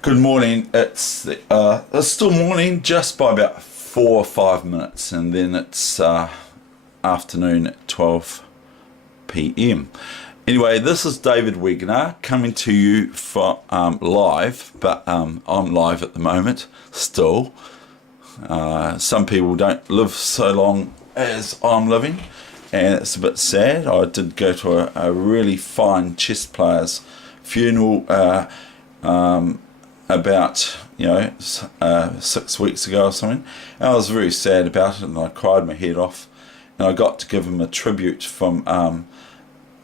Good morning. It's still morning, just by about 4 or 5 minutes, and then it's afternoon at 12 p.m. Anyway, this is David Wegener coming to you for live, but I'm live at the moment still. Some people don't live so long as I'm living, and it's a bit sad. I did go to a really fine chess player's funeral about 6 weeks ago or something, and I was very sad about it, and I cried my head off, and I got to give him a tribute from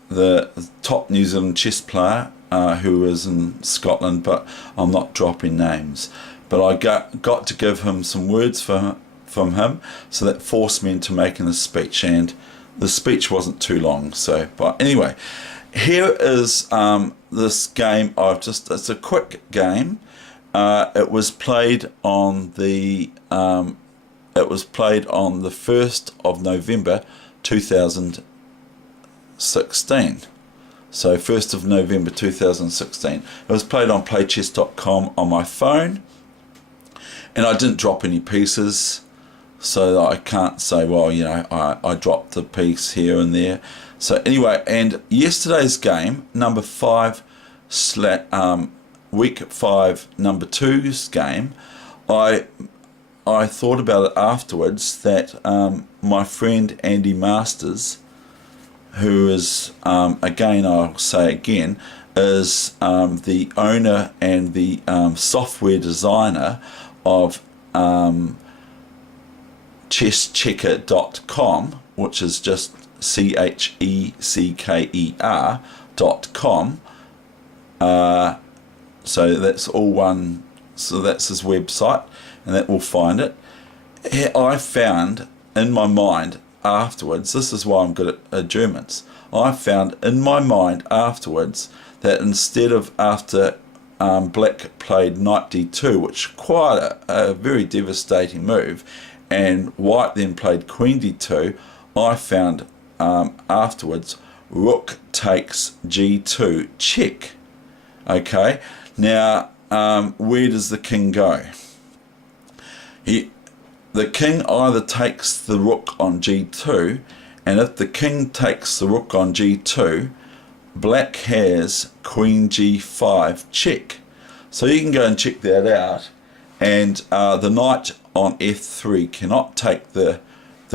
the top New Zealand chess player who was in Scotland, but I'm not dropping names, but I got to give him some words from him, so that forced me into making a speech, and the speech wasn't too long. So, but anyway, here is this game. It's a quick game. It was played on the 1st of November 2016. So 1st of November 2016. It was played on playchess.com on my phone, and I didn't drop any pieces, so that I can't say, well, I dropped a piece here and there. So anyway, and yesterday's game, number 5, week 5, number 2's game, I thought about it afterwards that my friend Andy Masters, who is, again, I'll say again, is the owner and the software designer of chesschecker.com, which is just CHECKER.com. So that's all one, so that's his website, and that will find it. I found in my mind afterwards, this is why I'm good at Germans, I found in my mind afterwards that instead of after black played knight d2, which quite a very devastating move, and white then played queen d2, I found afterwards rook takes g2 check. Okay, now where does the king go? The king either takes the rook on g2, and if the king takes the rook on g2, black has queen g5 check. So you can go and check that out, and the knight on f3 cannot take the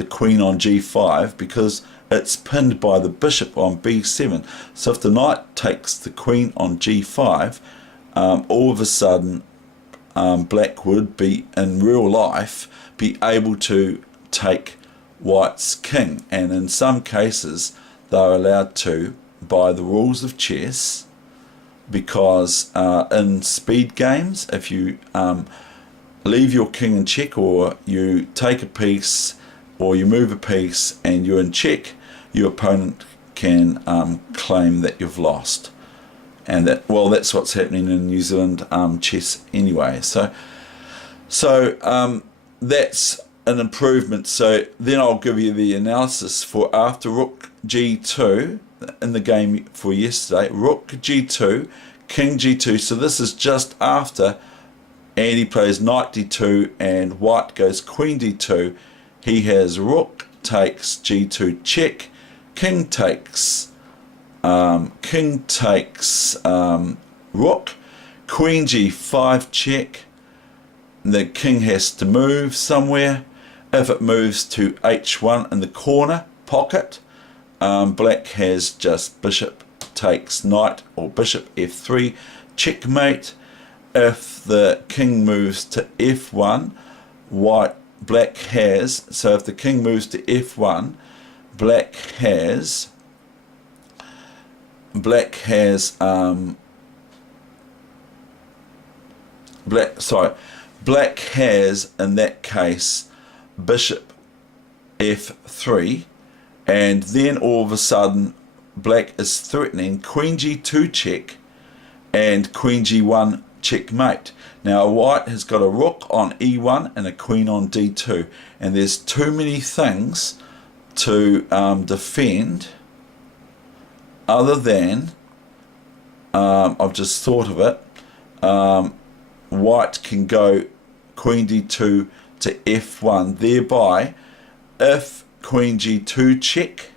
queen on g5 because it's pinned by the bishop on b7. So if the knight takes the queen on g5, all of a sudden black would be, in real life, be able to take white's king, and in some cases they're allowed to by the rules of chess, because in speed games, if you leave your king in check, or you take a piece, or you move a piece and you're in check, your opponent can claim that you've lost. And that's what's happening in New Zealand chess anyway. So that's an improvement. So then I'll give you the analysis for after rook g2 in the game for yesterday. Rook g2, king g2. So this is just after Andy plays knight d2 and white goes queen d2. He has rook takes g2 check, king takes rook, queen g5 check. The king has to move somewhere. If it moves to h1 in the corner pocket, black has just bishop takes knight, or bishop f3 checkmate. If the king moves to f1, black has, so if the king moves to f1, black has in that case bishop f3, and then all of a sudden black is threatening queen g2 check and queen g1 checkmate. Now white has got a rook on e1 and a queen on d2, and there's too many things to defend other than I've just thought of it, white can go queen d2 to f1, thereby if queen g2 check,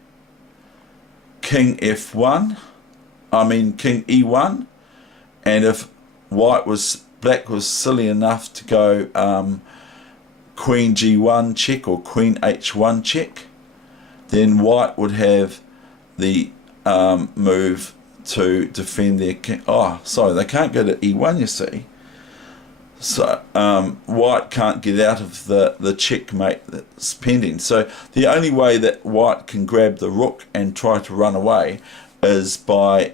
king f1, king e1, and if black was silly enough to go queen g1 check or queen h1 check, then white would have the move to defend their king. Oh, sorry, they can't go to e1, you see. So white can't get out of the checkmate that's pending. So the only way that white can grab the rook and try to run away is by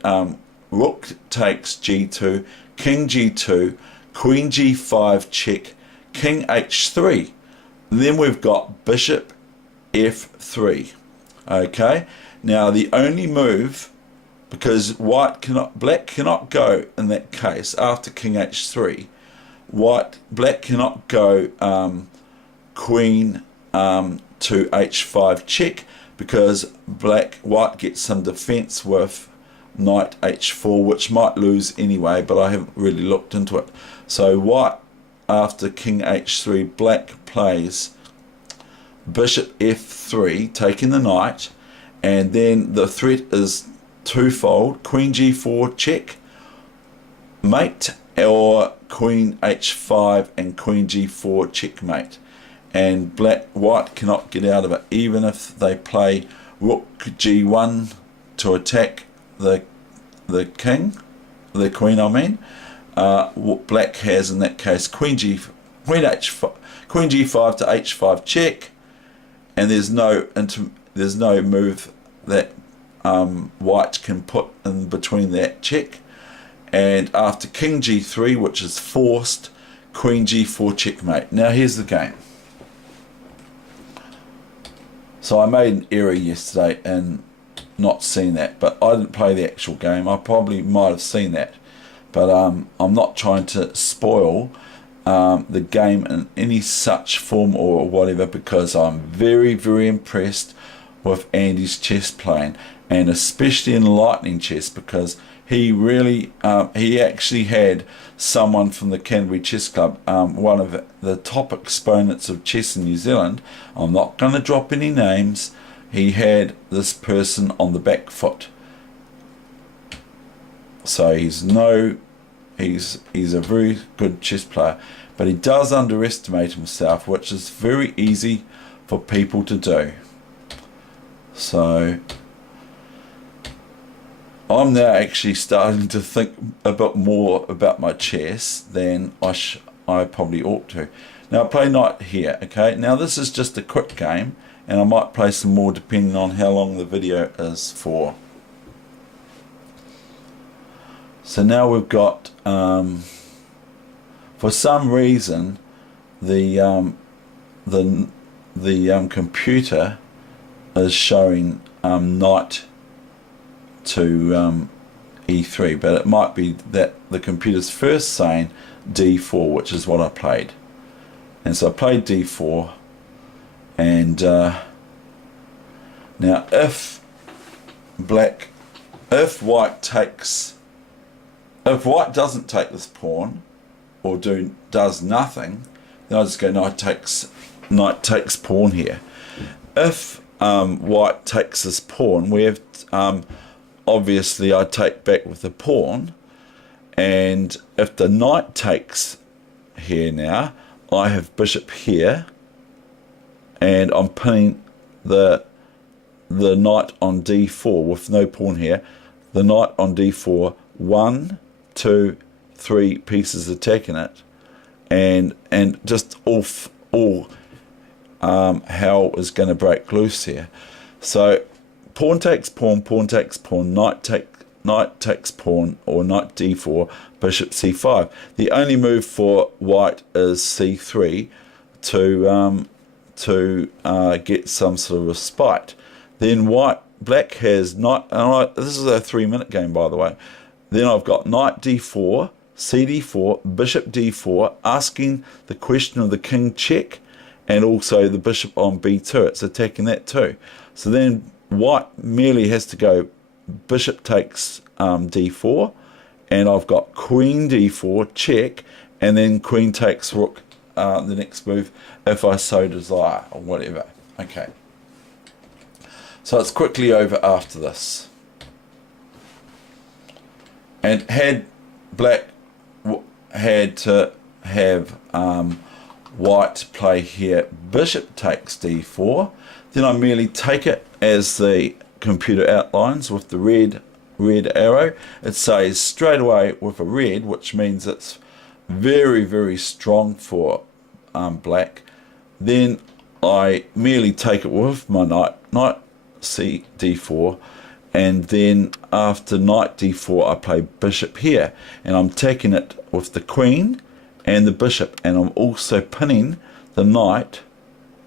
rook takes g2, king g2, queen g5 check, king h3. Then we've got bishop f3. Okay, now the only move, because black cannot go in that case after king h3, black cannot go queen to h5 check, because white gets some defense with knight h4, which might lose anyway, but I haven't really looked into it. So white, after king h3, black plays bishop f3, taking the knight, and then the threat is twofold: queen g4 check mate, or queen h5 and queen g4 checkmate. And white cannot get out of it, even if they play rook g1 to attack the queen. Black has in that case queen g5 to h5 check, and there's no move that white can put in between that check. And after king g3, which is forced, queen g4 checkmate. Now here's the game. So I made an error yesterday in not seeing that, but I didn't play the actual game. I probably might have seen that, but I'm not trying to spoil the game in any such form or whatever, because I'm very, very impressed with Andy's chess playing, and especially in Lightning Chess, because he really he actually had someone from the Canterbury Chess Club, one of the top exponents of chess in New Zealand. I'm not going to drop any names. He had this person on the back foot, so he's a very good chess player, but he does underestimate himself, which is very easy for people to do. So I'm now actually starting to think a bit more about my chess than I probably ought to. Now I play knight here. Okay, now this is just a quick game, and I might play some more depending on how long the video is for. So now we've got, for some reason, the computer is showing knight to e3, but it might be that the computer's first saying d4, which is what I played. And so I played d4, and now if white doesn't take this pawn, or does nothing, then I just go knight takes pawn here. If white takes this pawn, we have obviously I take back with the pawn, and if the knight takes here, now I have bishop here, and I'm pinning the knight on d4 with no pawn here. The knight on d4, 1, 2, 3 pieces attacking it, and just all hell is going to break loose here. So pawn takes pawn, knight takes pawn, or knight d4, bishop c5. The only move for white is c3 to get some sort of respite. Then black has knight, and this is a 3-minute game, by the way. Then I've got knight d4, cd4, bishop d4, asking the question of the king check, and also the bishop on b2. It's attacking that too. So then white merely has to go bishop takes d4, and I've got queen d4 check, and then queen takes rook the next move if I so desire, or whatever. Okay, so it's quickly over after this. And had black had to have white play here bishop takes d4, then I merely take it as the computer outlines with the red arrow. It says straight away with a red, which means it's very, very strong for black. Then I merely take it with my knight c d4, and then after knight d4 I play bishop here, and I'm taking it with the queen and the bishop, and I'm also pinning the knight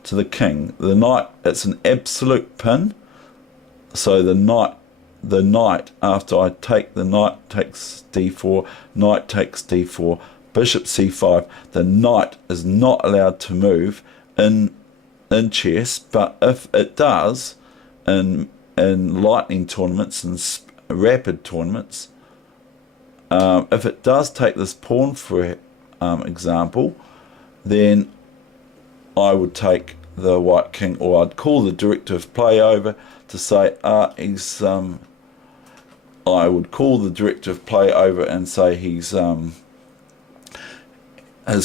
to the king. The knight, it's an absolute pin, so the knight after I take the knight takes d4, knight takes d4, bishop c5, the knight is not allowed to move in chess, but if it does in lightning tournaments and rapid tournaments, if it does take this pawn for example, then I would take the white king, or I'd call the director of play over to say I would call the director of play over and say his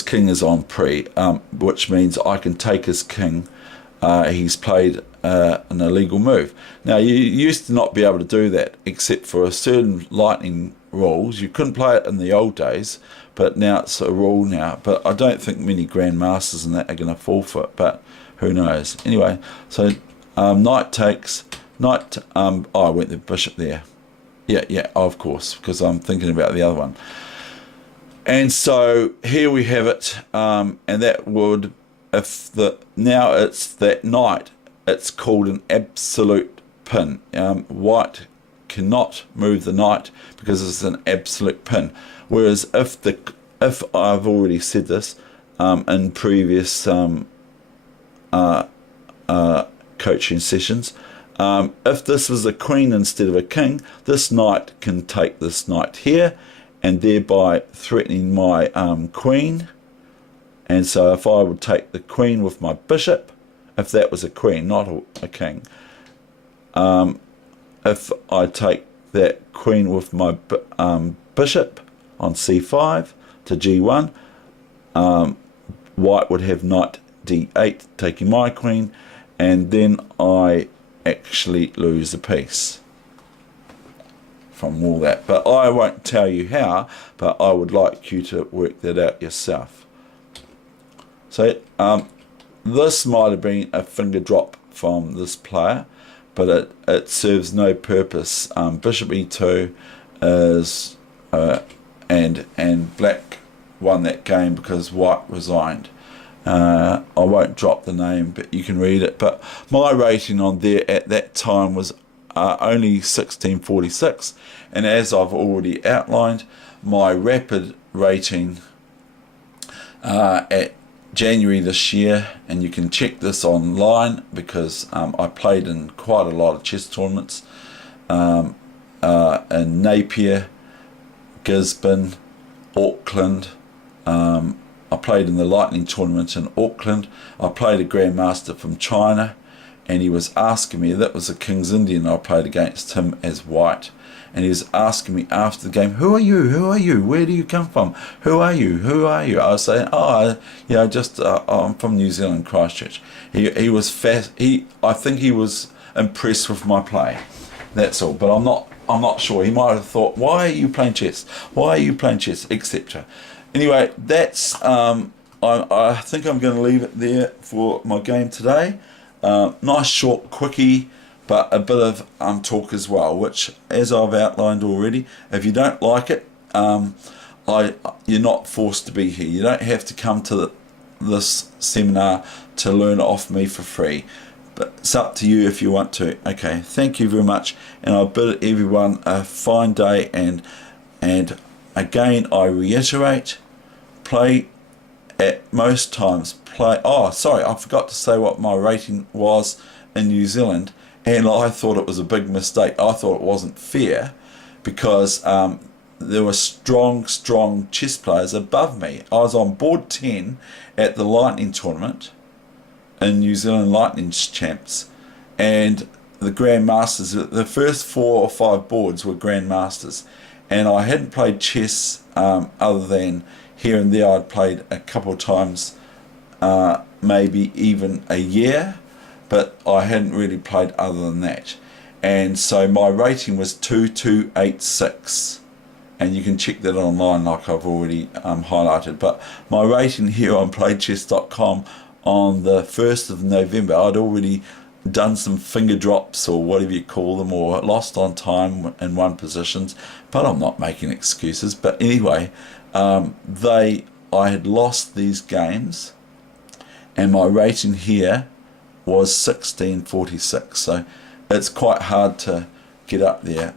king is on pre, which means I can take his king. He's played an illegal move. Now, you used to not be able to do that except for a certain lightning rules. You couldn't play it in the old days, but now it's a rule now. But I don't think many grandmasters and that are going to fall for it, but who knows. Anyway, so knight takes, knight, oh, I went the bishop there. Yeah, of course, because I'm thinking about the other one. And so here we have it, and that would, now it's that knight, it's called an absolute pin. White cannot move the knight because it's an absolute pin. Whereas if I've already said this in previous coaching sessions, if this was a queen instead of a king, this knight can take this knight here, and thereby threatening my queen. And so if I would take the queen with my bishop, if that was a queen, not a king, if I take that queen with my bishop on c5 to g1, white would have knight d8 taking my queen, and then I actually lose a piece from all that. But I won't tell you how, but I would like you to work that out yourself. So this might have been a finger drop from this player, but it serves no purpose. Bishop e2 is and black won that game because white resigned. I won't drop the name, but you can read it. But my rating on there at that time was only 1646, and as I've already outlined, my rapid rating at January this year, and you can check this online because I played in quite a lot of chess tournaments in Napier, Gisborne, Auckland. I played in the Lightning tournament in Auckland. I played a grandmaster from China, and he was asking me, that was a King's Indian I played against him as white, and he was asking me after the game, who are you, where do you come from, who are you? I was saying, I'm from New Zealand, Christchurch. He was fast. I think he was impressed with my play, that's all, but I'm not sure. He might have thought, why are you playing chess, etc. Anyway, that's I think I'm going to leave it there for my game today. Nice short quickie, but a bit of talk as well, which, as I've outlined already, if you don't like it, you're not forced to be here. You don't have to come to this seminar to learn off me for free, but it's up to you if you want to. Okay, thank you very much, and I bid everyone a fine day, and again I reiterate, play at most times, oh sorry, I forgot to say what my rating was in New Zealand, and I thought it was a big mistake. I thought it wasn't fair because there were strong chess players above me. I was on board 10 at the Lightning tournament in New Zealand Lightning Champs, and the Grandmasters, the first 4 or 5 boards were Grandmasters, and I hadn't played chess other than here and there. I'd played a couple of times, maybe even a year, but I hadn't really played other than that. And so my rating was 2286, and you can check that online like I've already highlighted. But my rating here on playchess.com on the 1st of November, I'd already done some finger drops or whatever you call them, or lost on time in one positions, but I'm not making excuses. But anyway, I had lost these games, and my rating here was 1646, so it's quite hard to get up there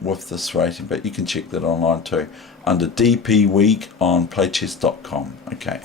with this rating, but you can check that online too under DP Week on playchess.com. Okay.